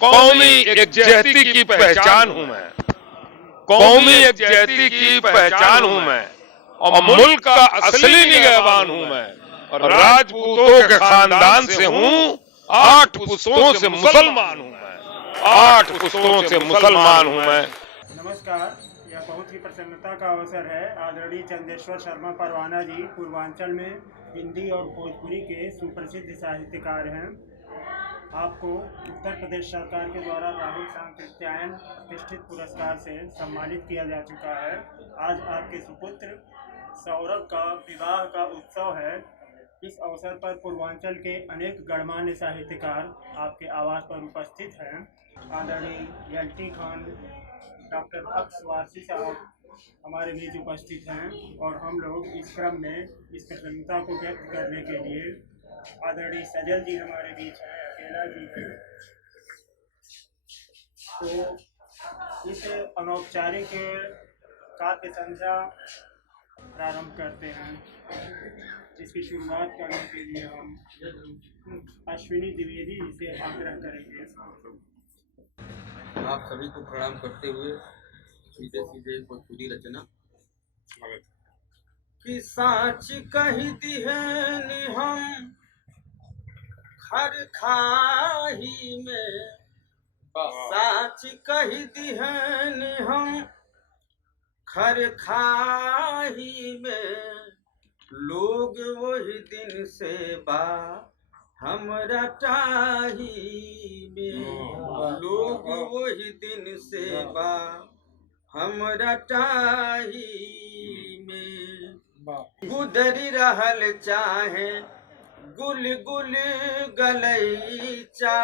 कौमी यकजहती की पहचान हूं मैं, कौमी यकजहती की पहचान हूं मैं, और मुल्क का असली निगहबान हूं मैं, और राजपूतों के खानदान से हूं, 8 पुश्तों से मुसलमान हूं मैं, 8 पुश्तों से मुसलमान हूं मैं। नमस्कार, यह बहुत ही प्रसन्नता का अवसर है। आदरणीय चंदेश्वर शर्मा परवाना जी पूर्वांचल में हिंदी और भोजपुरी के सुप्रसिद्ध साहित्यकार हैं। आपको उत्तर प्रदेश सरकार के द्वारा राहुल सांकृत्यायन प्रतिष्ठित पुरस्कार से सम्मानित किया जा चुका है। आज आपके सुपुत्र सौरभ का विवाह का उत्सव है। इस अवसर पर पूर्वांचल के अनेक गणमान्य साहित्यकार आपके आवास पर उपस्थित हैं। आदरणीय एल.टी. खान, डॉक्टर अक्स वारसी साहब हमारे बीच उपस्थित हैं, और हम लोग इस क्रम में इस प्रसन्नता को व्यक्त करने के लिए आदरणीय सजल जी हमारे बीच हैं, अकेला जी हैं। तो इस अनौपचारिक काव्य संध्या प्रारंभ करते हैं। इसकी शुरुआत करने के लिए हम अश्विनी द्विवेदी जी से आग्रह करेंगे। आप सभी को प्रणाम करते हुए सीधे सीधे भोजपुरी रचना। कि साच कही दिहन हम खर खाही में, साच कही दिहन हम खर खाही में, लोग वही दिन से बा हमरा टाही में, लोग वही दिन से बा हमरा टाही में। गुदरी रहल चाहे गुल गुल गलैचा,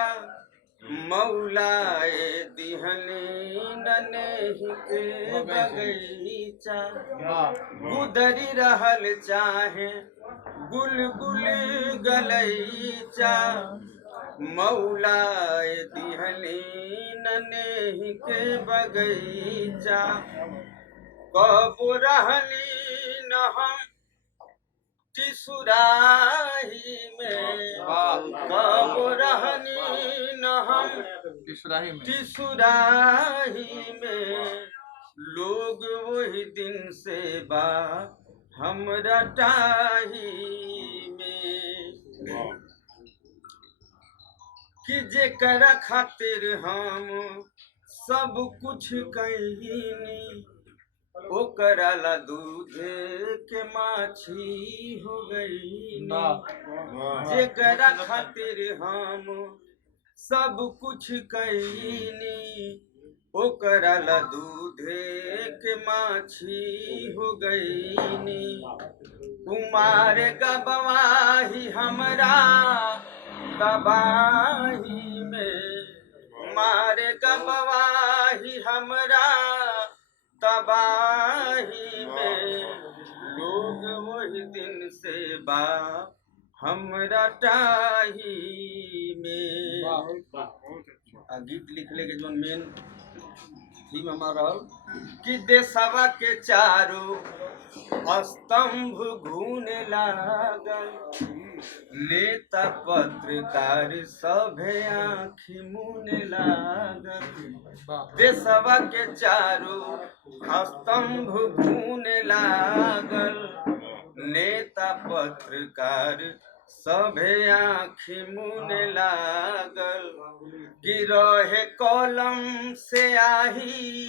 मौलाए दिहनी नन्ही के बगैचा। गुदरी रहल चाहे गुल गुल गलैचा, मौलाए दिहनी नन्ही के बगैचा। कब रहली न हम टिसुराही में, कब रहनी न हम टिसुराही में, लोग वही दिन से बा हमरा टाही में। कि जेकरा खातिर हम सब कुछ कहीनी, ओकरा ला दूध के माछी हो गई। जेकरा खातिर हम सब कुछ कहीनी, ओकरा ला दूध के माछी हो गईनी। कुमार गवाही हमरा तबाही में, कुमार गवाही हमरा तबाही में, लोग वही दिन से बा हमरा टाही में। गीत लिखले के जो मेन थीम हमारा कि देशवा के चारों स्तंभ घूने लागल, नेता पत्रकार सभे आँखी मुने लागल। देशवा के चारों स्तंभ घूने लागल, नेता पत्रकार सभे आँखी मुने लागल। गिरहे कलम से आही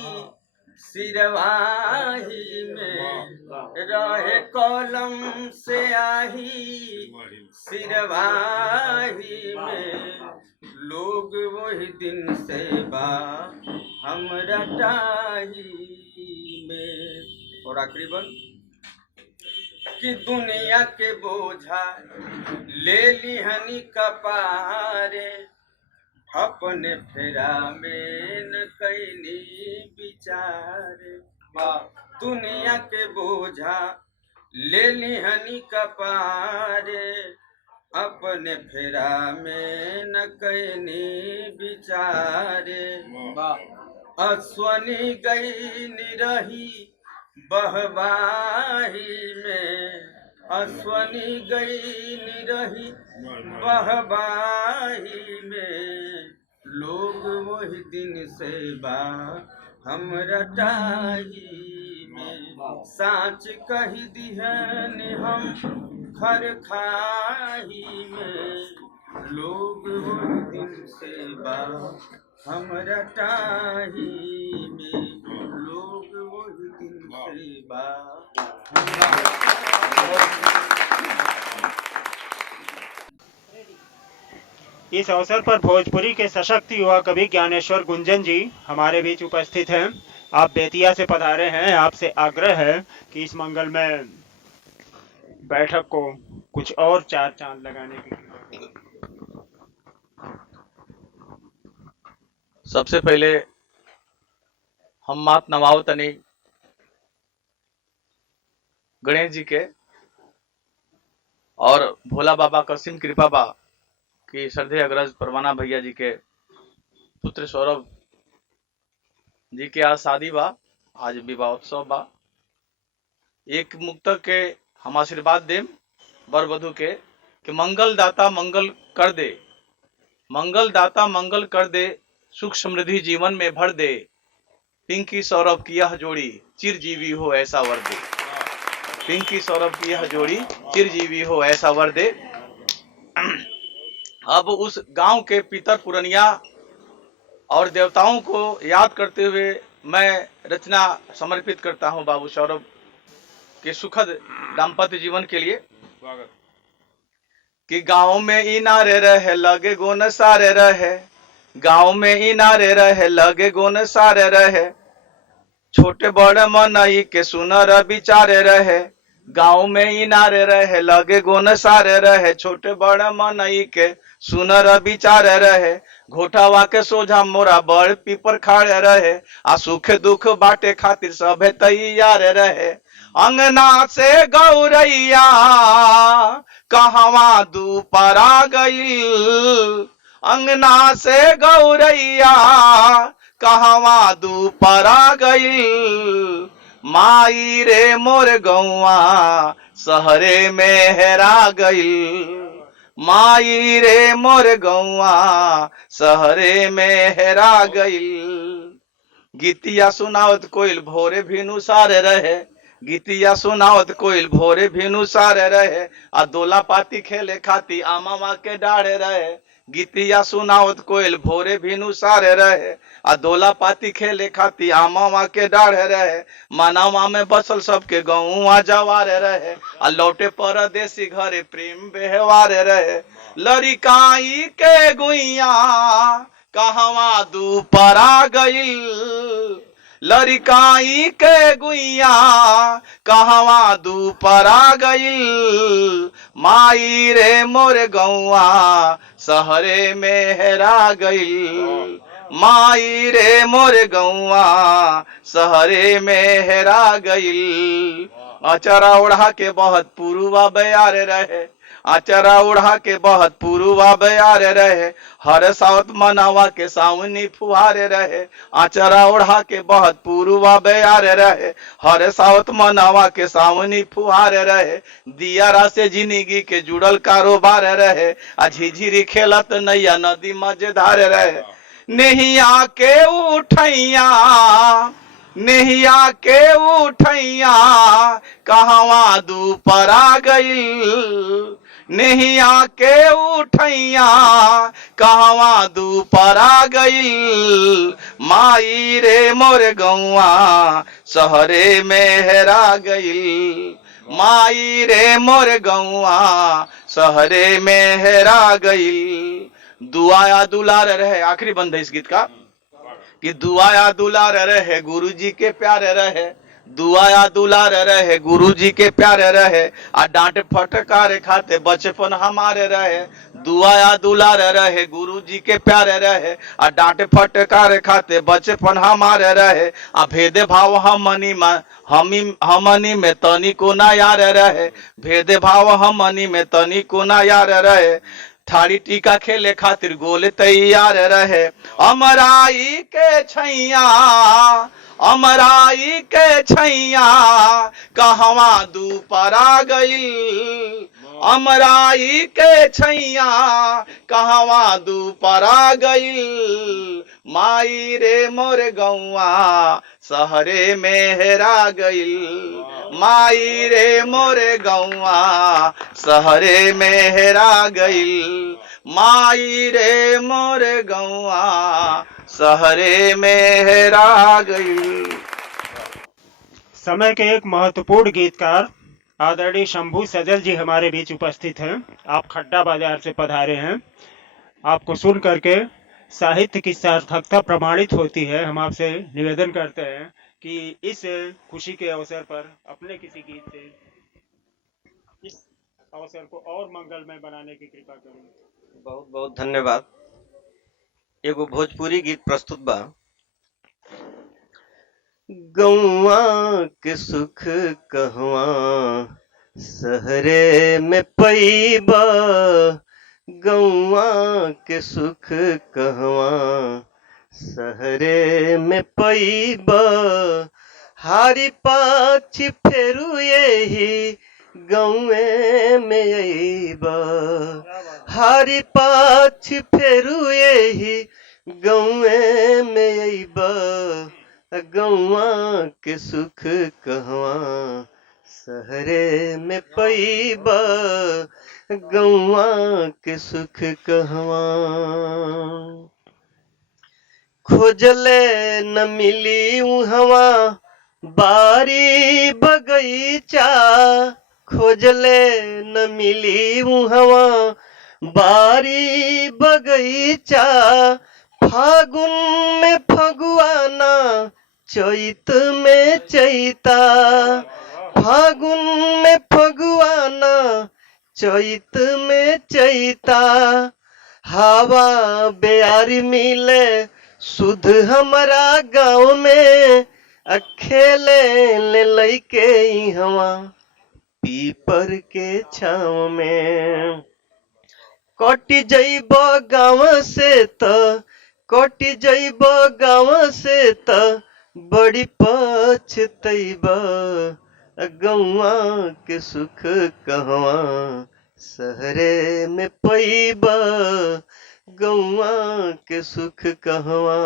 सिरवाही में, रहे कलम से आही सिरवाही में, लोग वही दिन से बा हमरा टाही में। और आखिरी बन कि दुनिया के बोझा ले लिहनी कपारे, अपने फेरा में न कैनी विचारे। दुनिया के बोझा ले लिहनी कपारे, अपने फेरा में न कैनी विचारे। अश्वनी गई निरही बहबाही में, अश्वनी गई निरही बहबाही में, लोग दिन से बा हमरा टाही में साँच कही दिहन हम घर खाही में लोग वही दिन से बा हमरा टाही में लोग वही दिन से बा इस अवसर पर भोजपुरी के सशक्त युवा कवि ज्ञानेश्वर गुंजन जी हमारे बीच उपस्थित हैं। आप बेतिया से पधारे हैं। आपसे आग्रह है कि इस मंगल में बैठक को कुछ और चार चांद लगाने की। सबसे पहले हम मात नवाओ तनी गणेश जी के और भोला बाबा कसीम कृपा बा कि श्रद्धेय अग्रज परवाना भैया जी के पुत्र सौरभ जी के आज शादी बा, आज विवाह उत्सव बा। एक मुक्तक के हम आशीर्वाद देम वर वधु के कि मंगल दाता मंगल कर दे, मंगल दाता मंगल कर दे, सुख समृद्धि जीवन में भर दे, पिंकी सौरभ की यह जोड़ी चिरजीवी हो ऐसा वर दे, पिंकी सौरभ की यह जोड़ी चिरजीवी हो ऐसा वर दे। अब उस गांव के पितर पुरनिया और देवताओं को याद करते हुए मैं रचना समर्पित करता हूं बाबू सौरभ के सुखद दाम्पत्य जीवन के लिए। कि गांव में इनारे रहे लगे गोन सारे रहे, गांव में इनारे रहे लगे गोन सारे रहे, छोटे बड़े मनई के सुनर विचारे रहे, गांव में इनारे रहे लगे गोन सारे रहे, छोटे बड़े मनई के सुनर विचारे रहे, घोटावा के सोझा मोरा बड़ पीपर खाड़े रहे, आ सुख दुख बाटे खातिर सभे तैयार रहे, अंगना से गौरैया कहवा दुपरा गईल, अंगना से गौरैया कहवा दुपरा गईल, माई रे मोर गौआ शहरे में हेरा गईल, माई रे मोर गौआ शहरे में हेरा गईल। गीतिया सुनावत कोइल भोरे भिनु सारे रहे, गीतिया सुनावत कोइल भोरे भिनु सारे रहे, आ दोला पाती खेले खाती आमावा के डाढ़े रहे, गीतिया सुनावत कोइल भोरे भिनु सारे रहे, आ दोला पाती खेले खाती आमावा के डाढ़े रहे, मानावा में बसल सबके गौआ जवारे रहे, आ लौटे परदेसी घरे प्रेम बेहवारे रहे, लड़िकाई के गुइया कहवा दुपरा गईल, लड़िकाई के गुइया कहवा दुपरा गईल, माई रे मोर गौआ शहरे में हेरा गईल, माई रे मोर गौआ शहरे में हेरा गईल। अचरा ओढ़ा के बहुत पुरुवा बयारे रहे, आचरा उड़ा के बहुत पुरुवा बयारे रहे, हर सावत मनावा के सावनी फुहारे रहे, आचरा उड़ा के बहुत पुरुवा बयारे रहे, हर सावत मनावा के सावनी फुहारे रहे, दियारा से जिंदगी के जुड़ल कारोबार रहे, आ झिझिरी खेलत नैया नदी मजेदार रहे, नैया के उठैया नैया के उठैया कहवा दुपरा गईल, नैया के उठैया कहवा दुपरा गईल, माई रे मोर गौआ शहरे में हेरा गईल, माई रे मोर गौआ शहरे में हेरा गईल। दुआया दुलार रहे, आखिरी बंद है इस गीत का, कि दुआया दुलार रहे गुरुजी के प्यारे रहे, दुआया दुलार रहे गुरुजी के प्यारे रहे, आ डांट फटकार खाते बचपन हमारे रहे, दुआया दुलार रहे गुरुजी के प्यारे रहे, आ डांट फटकार खाते बचपन हमारे रहे, आ भेद भाव हमनी में तनी को ना यार रहे, भेद भाव हमनी में तनी को ना यार रहे, थारी टीका खेले खातिर गोल तैयार रहे, अमराई के छैया अमराई के छैया कहवा दुपरा गईल, अमराई के छैया कहवा दुपरा गईल, माई रे मोर गौआ शहरे में हेरा गइल, माई रे मोर गौआ शहरे में हेरा गइल, माई रे मोर गौआ शहरे में हेरा गइल। समय के एक महत्वपूर्ण गीतकार आदरणीय शंभू सजल जी हमारे बीच उपस्थित हैं। आप खड्डा बाजार से पधारे हैं। आपको सुन करके साहित्य की सार्थकता प्रमाणित होती है। हम आपसे निवेदन करते हैं कि इस खुशी के अवसर पर अपने किसी गीत से इस अवसर को और मंगलमय बनाने की कृपा करें। बहुत बहुत धन्यवाद। एगो भोजपुरी गीत प्रस्तुत बा। गौआ के सुख कहवा शहरे में पैबा, गौआ के सुख कहवा शहरे में पैबा, हारी पाछी फेरू यही गौए में अइबा, हारी पाछी फेरू यही गौए में अइबा, गौआ के सुख कहवा शहरे में पैबा, गौआ के सुख कहवा। खोजले न मिली उहवा बारी बगीचा, खोजले न मिली उहवा बारी बगीचा, फागुन में फगुआना चैत में चैता, फागुन में फगुआना चैत में चैता, हवा बेयारी मिले सुध हमारा गाँव में, अखेले ले लैके इहवा पीपर के छाँव में, कटी जइब गाँव से त, कटी जइब गाँव से त बड़ी पछतइब, गौआ के सुख कहवा शहरे में पैब, गौआ के सुख कहवा।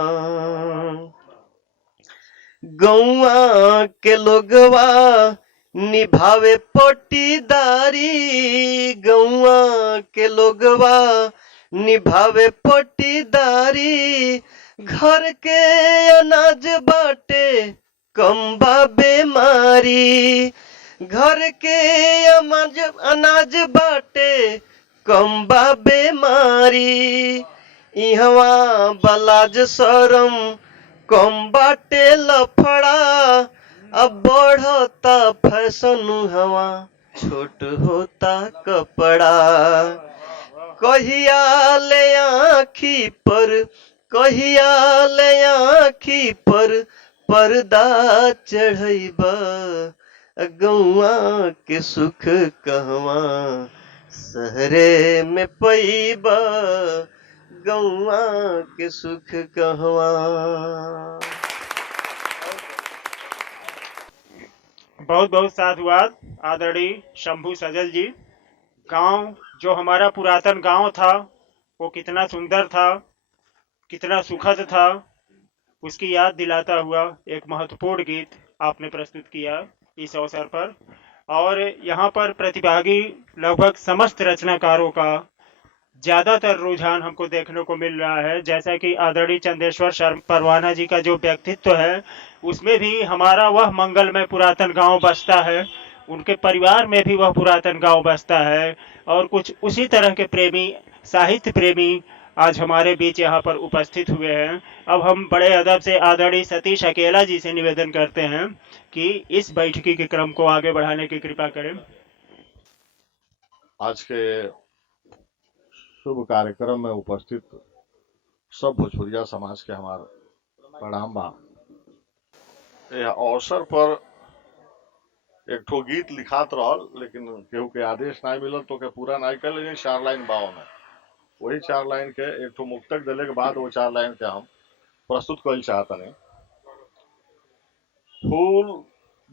गौआ के लोगवा निभावे पटीदारी, गौआ के लोगवा निभावे पटीदारी, घर के अनाज बाटे कम्बा बेमारी, घर के अनाज बाटे कम्बा बेमारी, इहवा बलाज शरम कम बाटे लफड़ा, अब बढ़ता फैशन हवा छोट होता कपड़ा, कहिया ले आँखी पर, कहिया ले आँखी पर पर्दा चढ़ैबा, गौआ के सुख कहवा शहरे में पैबा, गौआ के सुख कहवा। बहुत बहुत साधुवाद आदरणीय शंभू सजल जी। गांव जो हमारा पुरातन गांव था वो कितना सुंदर था, कितना सुखद था, उसकी याद दिलाता हुआ एक महत्वपूर्ण गीत आपने प्रस्तुत किया इस अवसर पर। और यहाँ पर प्रतिभागी लगभग समस्त रचनाकारों का ज़्यादातर रुझान हमको देखने को मिल रहा है। जैसा कि आदरणीय चंदेश्वर शर्मा परवाना जी का जो व्यक्तित्व है उसमें भी हमारा वह मंगलमय पुरातन गांव बसता है, उनके परिवार में भी वह पुरातन गांव बसता है। और कुछ उसी तरह के प्रेमी, साहित्य प्रेमी आज हमारे बीच यहाँ पर उपस्थित हुए हैं। अब हम बड़े अदब से आदरणीय सतीश अकेला जी से निवेदन करते हैं कि इस बैठकी के क्रम को आगे बढ़ाने की कृपा करें। आज के शुभ कार्यक्रम में उपस्थित सब भोजपुरिया समाज के हमार प्रणाम बा। यह अवसर पर एक ठो गीत लिखात रहल, लेकिन केहू के आदेश नहीं मिलल तो के पूरा नहीं कर, लेकिन 4 लाइन बा में, वही 4 लाइन के एक ठो मुक्तक दिले के बाद वो 4 लाइन के हम प्रस्तुत कर चाहतनी। फूल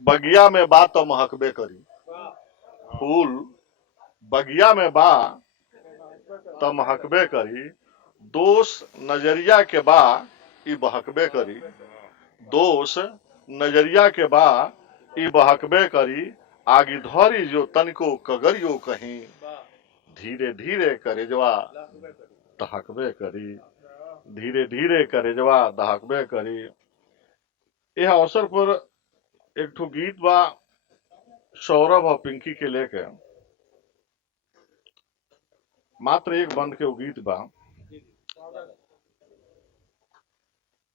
बगिया में बा तो महकबे करी, फूल बगिया में बा तो महकबे करी, दोष नजरिया के बा ई बहकबे करी, दोष नजरिया के बा ई बहकबे करी, आगी धरी जो तनिको कगरियो कहीं, धीरे धीरे करे जवा दहकबे करी, धीरे धीरे करे जवा दहकबे करी। यह अवसर पर एक ठो गीत बा सौरभ और पिंकी के लेके, मात्र एक बंद के वो गीत बा,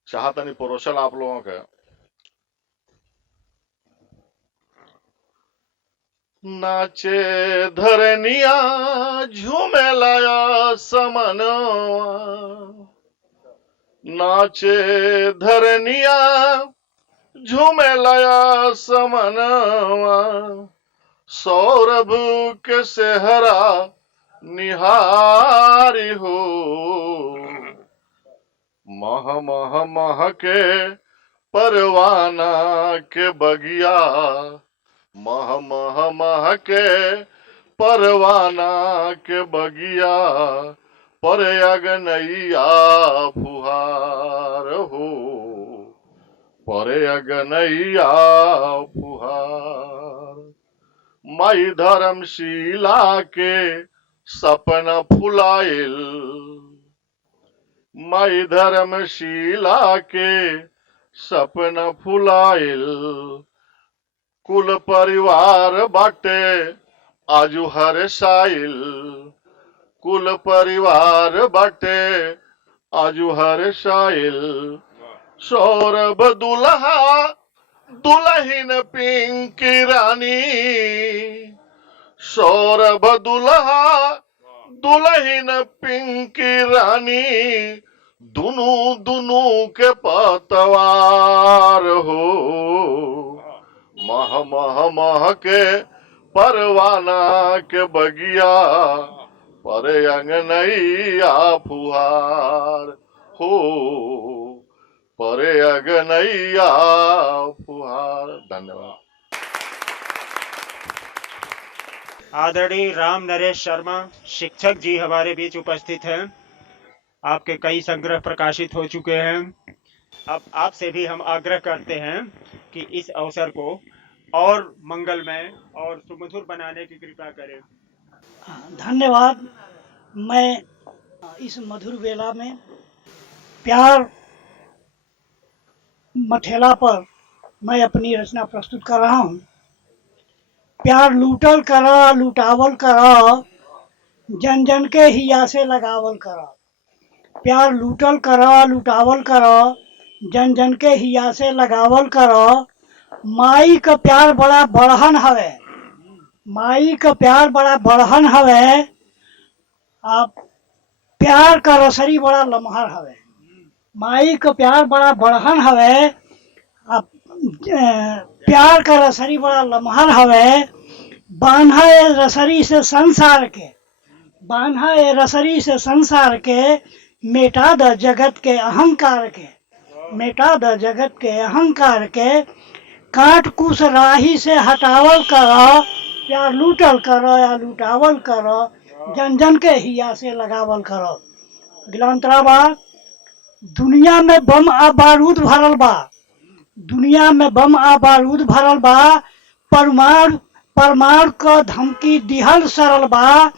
चाहतनी परोसल आप लोगों के। नाचे धरनिया झूमे लाया समनवा, नाचे धरनिया झूमे लाया समनवा, सौरभ के सेहरा निहारी हो, मह मह मह के परवाना के बगिया, मह मह मह के परवाना के बगिया, पर अगनैया फुहार हो, पर अगनैया फुहार। माई धर्मशिला के सपना फुलाइल, माई धर्मशिला के सपना फुलाइल, कुल परिवार बाटे आजू हर साइल, कुल परिवार बाटे आजू हर साइल, सौरभ दुल्हा दुल्हन पिंकी रानी, सौरभ दुल्हा दुल्हन पिंकी रानी, दुनू दुनू के पतवार हो, मह मह मह के परवाना के बगिया, पर अंगनैया फुहार हो, पर अगनैया फुहार। धन्यवाद। आदरणीय राम नरेश शर्मा शिक्षक जी हमारे बीच उपस्थित हैं। आपके कई संग्रह प्रकाशित हो चुके हैं। अब आपसे भी हम आग्रह करते हैं कि इस अवसर को और मंगलमय और सुमधुर बनाने की कृपा करें। धन्यवाद। मैं इस मधुर वेला में प्यार मठेला पर मैं अपनी रचना प्रस्तुत कर रहा हूँ। प्यार लूटल करा लुटावल करा, जन जन के हिया से लगावल करा। प्यार लूटल करा लुटावल करा, जन जन के हिया से लगावल करा। माई का प्यार बड़ा बढ़हन हवे, माई का प्यार बड़ा बढ़हन हवे। आप प्यार का रसरी बड़ा लमहर हवे, माई का प्यार बड़ा बढ़हन हवे। अब प्यार का रसरी बड़ा लमहर हवे। बान्हा ए रसरी से संसार के, बान्हा ए रसरी से संसार के, मेटा द जगत के अहंकार के, मेटा द जगत के अहंकार के। काट कुश राही से हटावल करो, प्यार लूटल करो या लुटावल करो, जन जन के हिया से लगावल करो। गिलांतरा बा, दुनिया में बम आ बारूद भरल बा, दुनिया में बम आ बारूद भरल बा। परमाणु का धमकी दिहल सरल बा।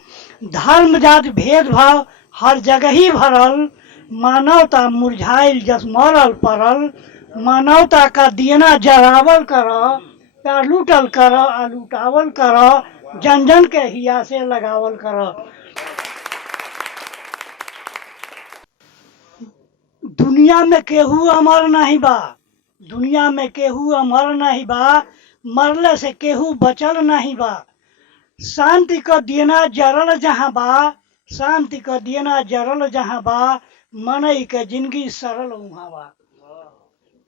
धर्म जाति भेदभाव हर जगह ही भरल। मानवता मुरझाइल जस मरल परल। मानवता का दियना जरावल करो, प्यार लूटल करो आ लुटावल करो, जन जन के हिया से लगावल करो। दुनिया में केहू अमर नहीं बा, दुनिया में केहू अमर नहीं बा, मरले से केहू बचल नहीं बा। शांति का दियना जरल जहाँ बा, शांति का दियना जरल जहाँ बा, मनई के जिंदगी सरल उहाँ बा।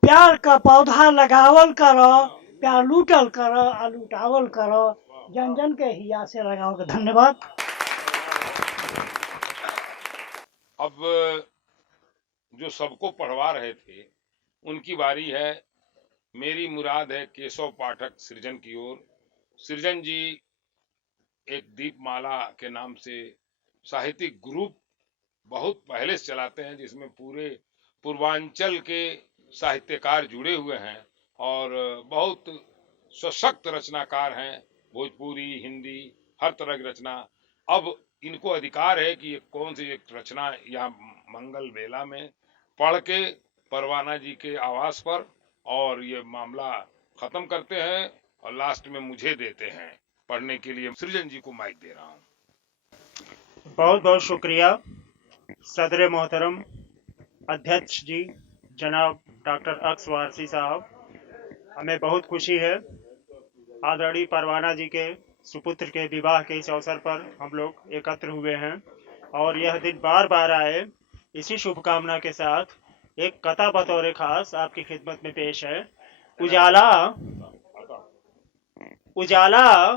प्यार का पौधा लगावल करो, प्यार लूटल करो आ लुटावल करो, जन जन के हिया से लगाओ। धन्यवाद। अब जो सबको पढ़वा रहे थे उनकी बारी है। मेरी मुराद है केशव पाठक सृजन की ओर। सृजन जी एक दीपमाला के नाम से साहित्यिक ग्रुप बहुत पहले से चलाते हैं, जिसमें पूरे पूर्वांचल के साहित्यकार जुड़े हुए हैं और बहुत सशक्त रचनाकार हैं। भोजपुरी, हिंदी, हर तरह की रचना। अब इनको अधिकार है कि ये कौन सी एक रचना यहाँ मंगल बेला में पढ़ के परवाना जी के आवास पर और ये मामला खत्म करते हैं और लास्ट में मुझे देते हैं पढ़ने के लिए। सृजन जी को माइक दे रहा हूँ। बहुत बहुत शुक्रिया सदर मोहतरम अध्यक्ष जी जनाब डॉक्टर अक्स वारसी साहब। हमें बहुत खुशी है आदरणीय परवाना जी के सुपुत्र के विवाह के इस अवसर पर हम लोग एकत्र हुए हैं और यह दिन बार बार आए, इसी शुभकामना के साथ एक कथा बतौर खास आपकी खिदमत में पेश है। उजाला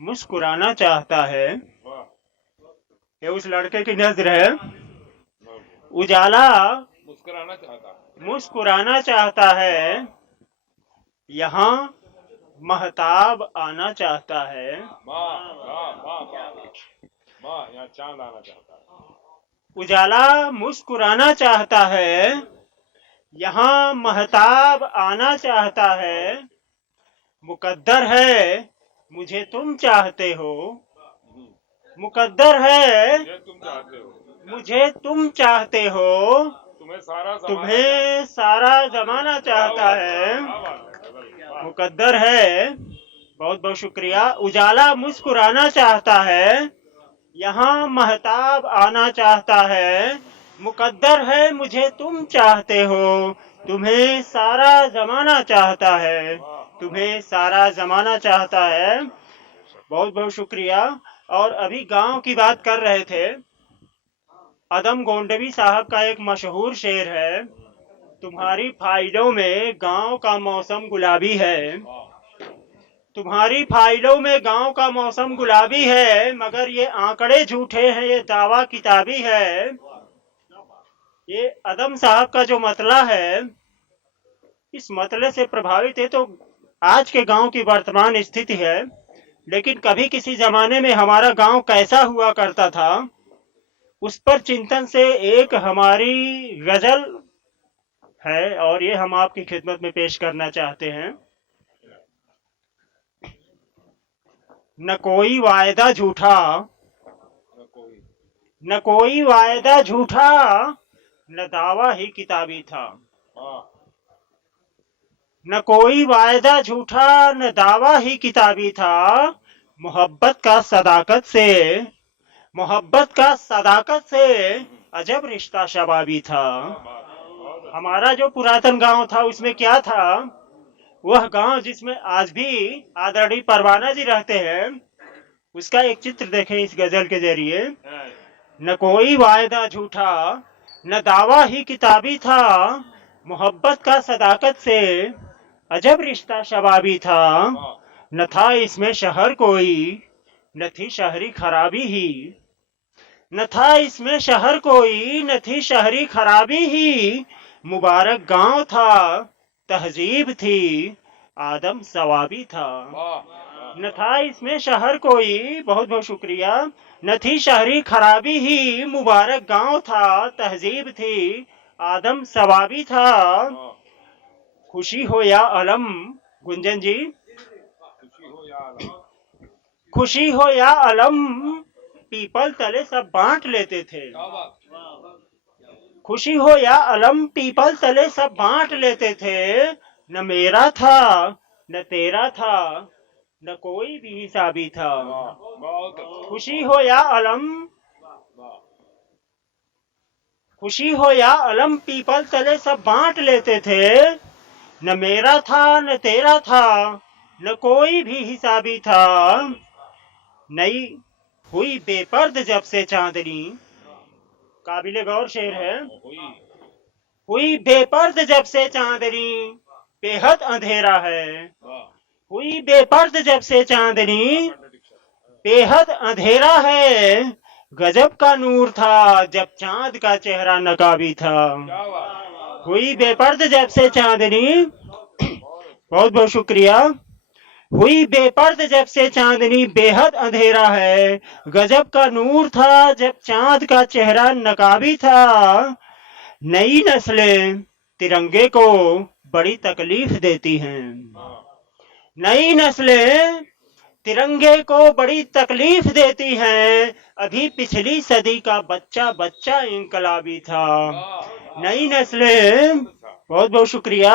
मुस्कुराना चाहता है, ये उस लड़के की नजर है। उजाला मुस्कुराना चाहता है, यहाँ महताब आना चाहता है। यहाँ चांद आना चाहता है। उजाला मुस्कुराना चाहता है, यहाँ महताब आना चाहता है। मुकद्दर है मुझे तुम चाहते हो, मुकद्दर है मुझे तुम चाहते हो, तुम्हें सारा जमाना चाहता है। मुकद्दर है। बहुत बहुत शुक्रिया। उजाला मुस्कुराना चाहता है, यहाँ महताब आना चाहता है। मुकद्दर है मुझे तुम चाहते हो, तुम्हें सारा जमाना चाहता है, तुम्हें सारा जमाना चाहता है। बहुत बहुत शुक्रिया। और अभी गांव की बात कर रहे थे, अदम गोंडवी साहब का एक मशहूर शेर है, तुम्हारी फाइलों में गांव का मौसम गुलाबी है। तुम्हारी फाइलों में गांव का मौसम गुलाबी है, मगर ये आंकड़े झूठे हैं, ये दावा किताबी है। ये अदम साहब का जो मतला है, इस मतले से प्रभावित है तो आज के गांव की वर्तमान स्थिति है। लेकिन कभी किसी जमाने में हमारा गांव कैसा हुआ करता था, उस पर चिंतन से एक हमारी गजल है और ये हम आपकी खिदमत में पेश करना चाहते हैं। न कोई वायदा झूठा, न कोई वायदा झूठा, न दावा ही किताबी था। न कोई वायदा झूठा, न दावा ही किताबी था। मोहब्बत का सदाकत से, मोहब्बत का सदाकत से अजब रिश्ता शबाबी था। हमारा जो पुरातन गांव था उसमें क्या था, वह गांव जिसमें आज भी आदरणीय परवाना जी रहते हैं, उसका एक चित्र देखें इस गजल के जरिए। न कोई वायदा झूठा, न दावा ही किताबी था। मोहब्बत का सदाकत से अजब रिश्ता शबाबी था। न था इसमें शहर कोई, न थी शहरी खराबी ही। न था इसमें शहर कोई, न थी शहरी खराबी ही। मुबारक गांव था, तहजीब थी, आदम सवाबी था। न था इसमें शहर कोई, बहुत बहुत शुक्रिया, न थी शहरी खराबी ही। मुबारक गांव था, तहजीब थी, आदम सवाबी था। खुशी हो या अलम, गुंजन जी, खुशी हो या अलम, पीपल तले सब बांट लेते थे। खुशी हो या अलम, पीपल तले सब बांट लेते थे। न मेरा था न तेरा था, न कोई भी हिसाबी था। खुशी हो या अलम, खुशी हो या अलम, पीपल तले सब बांट लेते थे। न मेरा था न तेरा था, न कोई भी हिसाबी था। नई हुई बेपर्द जब से चांदनी, काबिले गौर शेर है। हुई बेपर्द जब से चांदनी, बेहद अंधेरा है। हुई बेपर्द जब से चांदनी, बेहद अंधेरा है। गजब का नूर था जब चांद का चेहरा नकाबी था। हुई बेपर्द जब से चांदनी, बहुत बहुत शुक्रिया। हुई बेपर्द जब से चांदनी, बेहद अंधेरा है। गजब का नूर था जब चांद का चेहरा नकाबी था। नई नस्लें तिरंगे को बड़ी तकलीफ देती हैं। नई नस्लें तिरंगे को बड़ी तकलीफ देती हैं। अभी पिछली सदी का बच्चा बच्चा इंकलाबी था। नई नस्लें, बहुत बहुत शुक्रिया।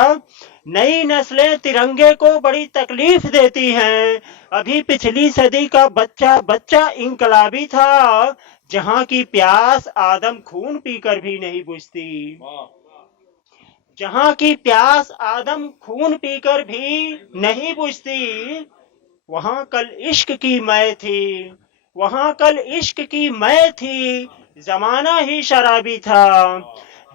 नई नस्लें तिरंगे को बड़ी तकलीफ देती हैं। अभी पिछली सदी का बच्चा बच्चा इंकलाबी था। जहां की प्यास आदम खून पीकर भी नहीं बुझती। जहां की प्यास आदम खून पीकर भी नहीं बुझती, वहां कल इश्क की मै थी। वहां कल इश्क की मै थी, जमाना ही शराबी था।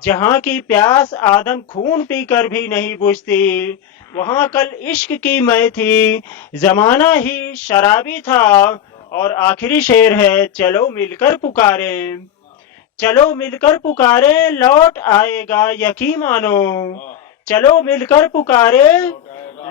जहां की प्यास आदम खून पीकर भी नहीं बुझती, वहां कल इश्क की मै थी, जमाना ही शराबी था। और आखिरी शेर है, चलो मिलकर पुकारें, चलो मिलकर पुकारे, लौट आएगा यकीन मानो। चलो मिलकर पुकारे,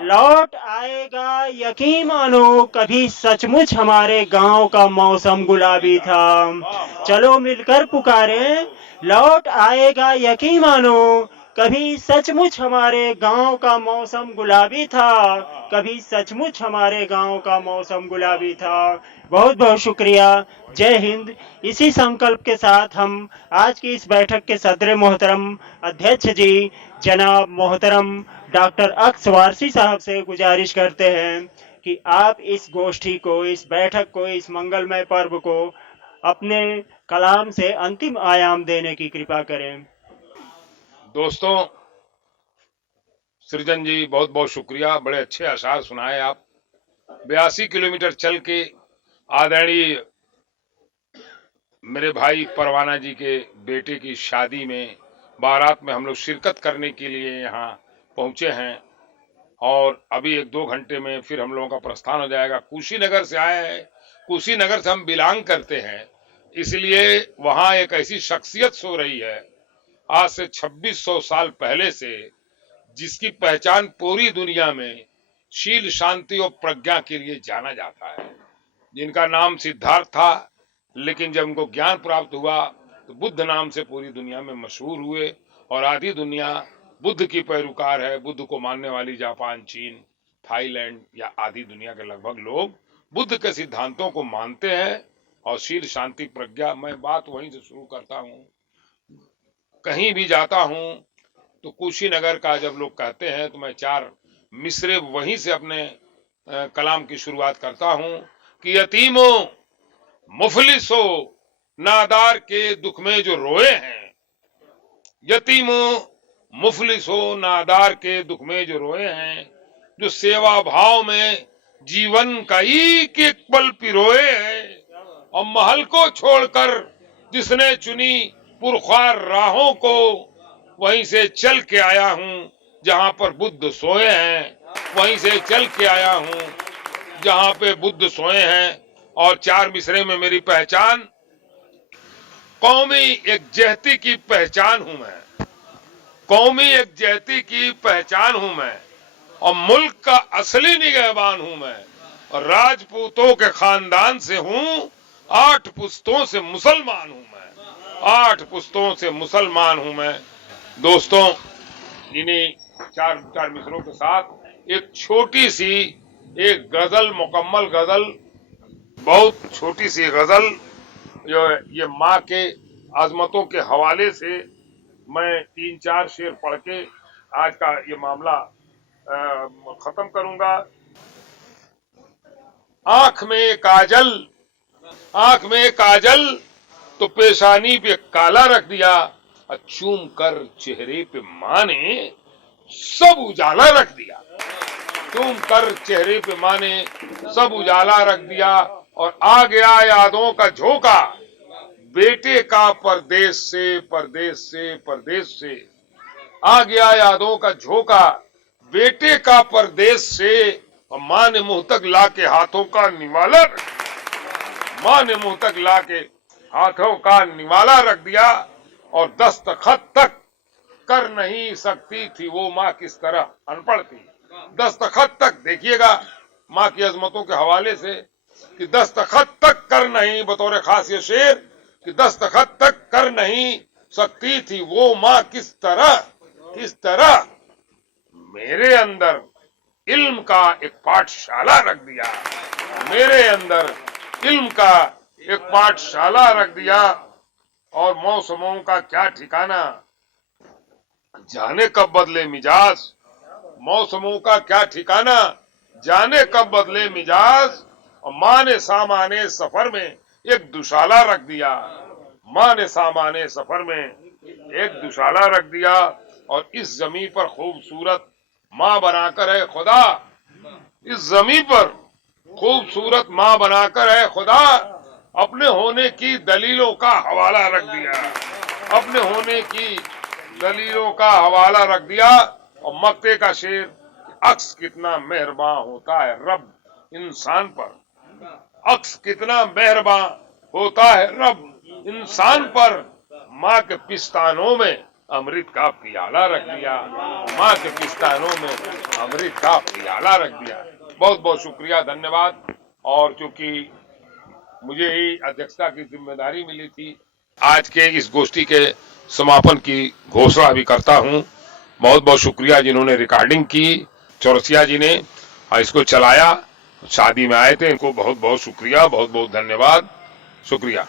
लौट आएगा यकीन मानो। कभी सचमुच हमारे गांव का मौसम गुलाबी था। चलो मिलकर पुकारे, लौट आएगा यकीन मानो। कभी सचमुच हमारे गांव का मौसम गुलाबी था। कभी सचमुच हमारे गांव का मौसम गुलाबी था। बहुत बहुत शुक्रिया। जय हिंद। इसी संकल्प के साथ हम आज की इस बैठक के सदर मोहतरम अध्यक्ष जी जनाब मोहतरम डॉक्टर अक्स वारसी साहब से गुजारिश करते हैं कि आप इस गोष्ठी को, इस बैठक को, इस मंगलमय पर्व को अपने कलाम से अंतिम आयाम देने की कृपा करें। दोस्तों, सृजन जी बहुत बहुत शुक्रिया। बड़े अच्छे अशार सुनाए आप। 82 किलोमीटर चल के आदरणीय मेरे भाई परवाना जी के बेटे की शादी में, बारात में हम लोग शिरकत करने के लिए यहाँ पहुंचे हैं। और अभी 1-2 घंटे में फिर हम लोगों का प्रस्थान हो जाएगा। कुशीनगर से आए हैं। कुशीनगर से हम बिलोंग करते हैं, इसलिए वहाँ एक ऐसी शख्सियत सो रही है आज से 2600 साल पहले से, जिसकी पहचान पूरी दुनिया में शील, शांति और प्रज्ञा के लिए जाना जाता है। जिनका नाम सिद्धार्थ था, लेकिन जब उनको ज्ञान प्राप्त हुआ तो बुद्ध नाम से पूरी दुनिया में मशहूर हुए। और आधी दुनिया बुद्ध की पैरोकार है। बुद्ध को मानने वाली जापान, चीन, थाईलैंड या आधी दुनिया के लगभग लोग बुद्ध के सिद्धांतों को मानते हैं। और शील, शांति, प्रज्ञा, मैं बात वहीं से शुरू करता हूँ। कहीं भी जाता हूँ तो कुशीनगर का जब लोग कहते हैं तो मैं 4 मिसरे वहीं से अपने कलाम की शुरुआत करता हूँ कि यतीमों मुफलिसो नादार के दुख में जो रोए हैं। यतीमों मुफलिसो नादार के दुख में जो रोए हैं, जो सेवा भाव में जीवन का एक एक पल पिरोए हैं। और महल को छोड़कर जिसने चुनी पुरख्वार राहों को, वहीं से चल के आया हूँ जहां पर बुद्ध सोए हैं। वहीं से चल के आया हूँ जहां पे बुद्ध सोए हैं। और 4 मिसरे में मेरी पहचान, कौमी एकजहती की पहचान हूं मैं। कौमी एकजहती की पहचान हूं मैं। और मुल्क का असली निगहबान हूं मैं। और राजपूतों के खानदान से हूं। 8 पुश्तों से मुसलमान हूं मैं। 8 पुश्तों से मुसलमान हूं मैं। दोस्तों, इन्हीं 4 मिसरों के साथ एक छोटी सी एक गजल, मुकम्मल गजल, बहुत छोटी सी गजल, जो ये माँ के अजमतों के हवाले से मैं 3-4 शेर पढ़ के आज का ये मामला खत्म करूंगा। आंख में काजल, आंख में काजल तो पेशानी पे काला रख दिया। चूम कर चेहरे पे माँ ने सब उजाला रख दिया। चूम कर चेहरे पे माँ ने सब उजाला रख दिया। और आ गया यादों का झोंका, बेटे का परदेश से, परदेश से, परदेश से। आ गया यादों का झोंका, बेटे का परदेश से। और माँ ने मुंह तक ला के हाथों का निवाला रख दिया। माँ ने मुंह तक ला के हाथों का निवाला रख दिया। और दस्तखत तक कर नहीं सकती थी वो माँ, किस तरह अनपढ़ थी। दस्तखत तक, देखिएगा माँ की अजमतों के हवाले से, कि दस्तखत तक कर नहीं, बतौर खास ये शेर, कि दस्तखत तक कर नहीं सकती थी वो माँ किस तरह मेरे अंदर इल्म का एक पाठशाला रख दिया, मेरे अंदर इल्म का एक पाठशाला रख दिया। और मौसमों का क्या ठिकाना, जाने कब बदले मिजाज, मौसमों का क्या ठिकाना, जाने कब बदले मिजाज। और माँ ने सामाने सफर में एक दुशाला रख दिया, माँ ने सामाने सफर में एक दुशाला रख दिया। और इस जमीन पर खूबसूरत माँ बनाकर है खुदा, इस जमीन पर खूबसूरत माँ बनाकर है खुदा, अपने होने की दलीलों का हवाला रख दिया, अपने होने की दलीलों का हवाला रख दिया। और मक्ते का शेर, अक्स कितना मेहरबान होता है रब इंसान पर, अक्स कितना मेहरबान होता है रब इंसान पर। माँ के पिस्तानों में अमृत का पियाला रख दिया, माँ के पिस्तानों में अमृत का पियाला रख दिया। बहुत बहुत शुक्रिया, धन्यवाद। और चूंकि मुझे ही अध्यक्षता की जिम्मेदारी मिली थी, आज के इस गोष्ठी के समापन की घोषणा भी करता हूं। बहुत बहुत शुक्रिया जिन्होंने रिकॉर्डिंग की, चौरसिया जी ने इसको चलाया, शादी में आए थे, इनको बहुत बहुत शुक्रिया, बहुत बहुत धन्यवाद, शुक्रिया।